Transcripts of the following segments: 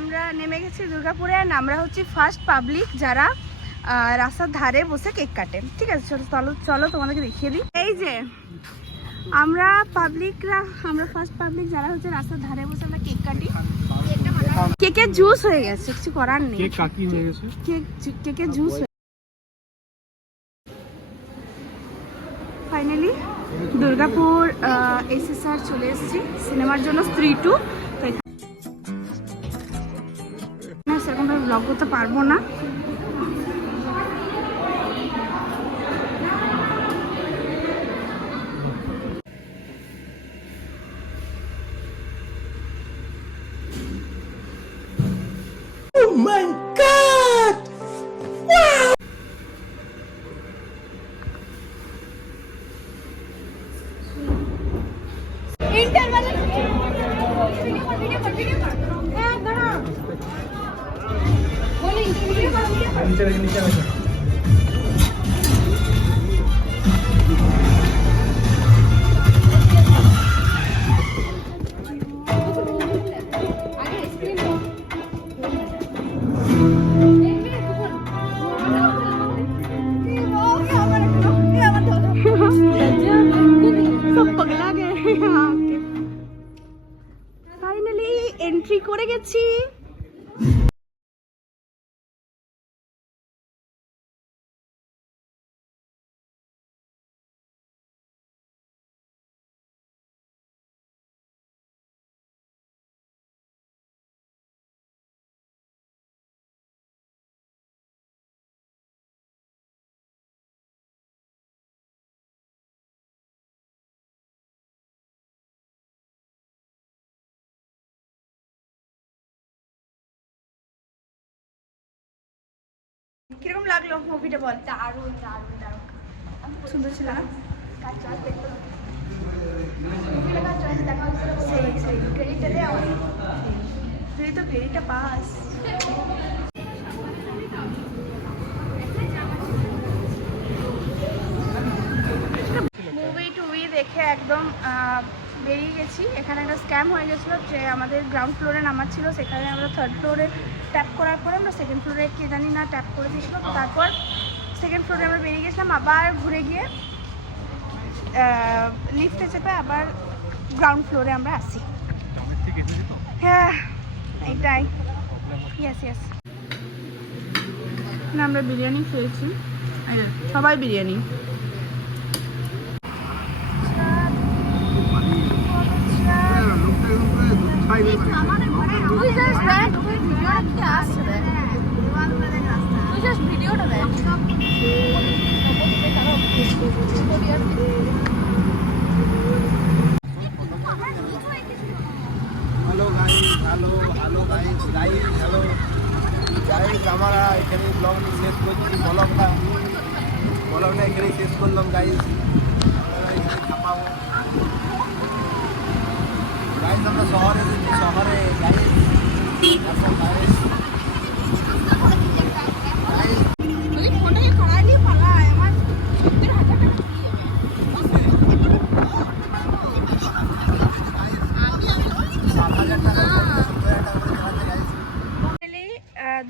আমরা নেমে গেছি দুর্গাপুরে। আমরা হচ্ছে ফার্স্ট পাবলিক যারা রাস্তার ধারে বসে কেক কাটে। ঠিক আছে, চলো চলো তোমাদেরকে দেখিয়ে দিই। এই যে আমরা ফার্স্ট পাবলিক যারা হচ্ছে রাস্তার ধারে বসে আমরা কেক কাটি। কেকের জুস হয়ে গেছে, কিছু করার নেই। কেকের জুস ফাইনালি দুর্গাপুর এসএসআর চলে এসেছি সিনেমার জন্য স্ত্রী 2। তো সেরকমভাবে ব্লগ করতে পারবো না। Oh my God! Wow! Finally entry করে গেছি। কিরকম লাগলো মুভিটা বল? দারুণ দারুণ দারুণ, সুন্দর ছিল না? তো ভেরিটা পাস। মুভি টুভি দেখে একদম বেরিয়ে গেছি। এখানে একটা স্ক্যাম হয়ে গেছিলো যে আমাদের গ্রাউন্ড ফ্লোরে নামার ছিল, সেখানে আমরা থার্ড ফ্লোরে ট্যাপ করার পরে আমরা সেকেন্ড ফ্লোরে কে জানি না ট্যাপ করে দিয়েছিলো। তারপর সেকেন্ড ফ্লোরে আমরা বেরিয়ে গেছিলাম, আবার ঘুরে গিয়ে লিফটে চেপে আবার গ্রাউন্ড ফ্লোরে আমরা আসি। হ্যাঁ এটাই, ইয়েস ইয়েস। না আমরা বিরিয়ানি খেয়েছি, সবাই বিরিয়ানি। আমরা এখানে ব্লগটি শেষ করছি। ব্লগটা এখানেই শেষ করলাম গাইস। আপনারা এখানে ছাপাবো গাইস। আমরা শহরে এসেছি, শহরে গাইস।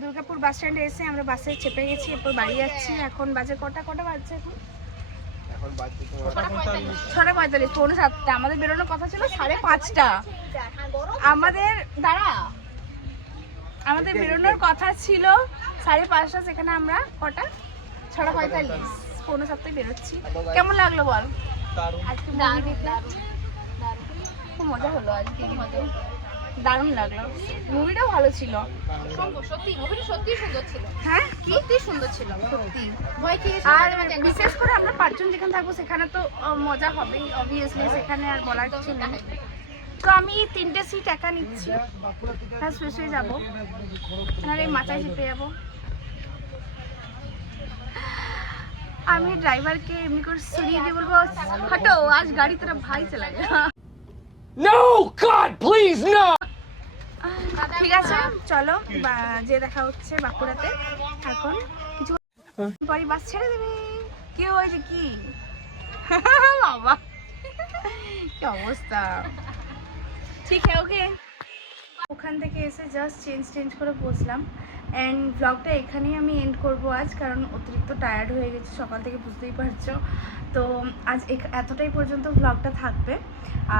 দুর্গাপুর বাস স্ট্যান্ডে এসে আমরা বাসে চেপে গেছি, এরপর বাড়ি যাচ্ছি। এখন বাজে কটা বাজছে? এখন 6:45, 6:45। আমাদের বেরোনোর কথা ছিল 5:30। আমাদের বেরোনোর কথা ছিল 5:30, সেখানে আমরা কটা 6:45, 6:45 বেরোচ্ছি। কেমন লাগলো বল? আজকে মুভি দেখলে খুব মজা হলো। আজকে দারুণ লাগলো, মুভিটাও ভালো ছিল। সত্যি মুভিটা সত্যি সুন্দর ছিল। হ্যাঁ সত্যি সুন্দর ছিল, সত্যি ভয় খেয়েছি। আর বিশেষ করে আমরা 5 জন যেখানে থাকবো সেখানে তো মজা হবেই অবভিয়াসলি, সেখানে আর বলার কিছু নেই। তো আমি 3টে সিট একা নিচ্ছি, হ্যাঁ শেষ হয়ে যাবো, নাহলে মাথায় চেপে যাবো। আমি ড্রাইভারকে এমনি করে সরিয়ে দিয়ে বলবো হটো, আজ গাড়ি তোরা ভাই চালাবে। No, God, please, no! ঠিক আছে চলো, যে দেখা হচ্ছে বাঁকুড়াতে। এখন কিছু পরে বাস ছেড়ে দেবে। কি হয়েছে কি বাবা, কি অবস্থা। ঠিক আছে, ওকে। ওখান থেকে এসে জাস্ট চেঞ্জ করে বসলাম অ্যান্ড ব্লগটা এখানেই আমি এন্ড করব আজ, কারণ অতিরিক্ত টায়ার্ড হয়ে গেছি সকাল থেকে, বুঝতেই পারছো। তো আজ এতটাই পর্যন্ত ব্লগটা থাকবে।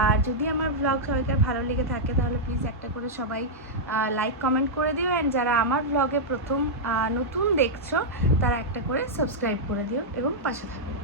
আর যদি আমার ব্লগ সবাইকার ভালো লেগে থাকে তাহলে প্লিজ একটা করে সবাই লাইক কমেন্ট করে দিও, অ্যান্ড যারা আমার ব্লগে প্রথম নতুন দেখছো তারা একটা করে সাবস্ক্রাইব করে দিও এবং পাশে থাকো।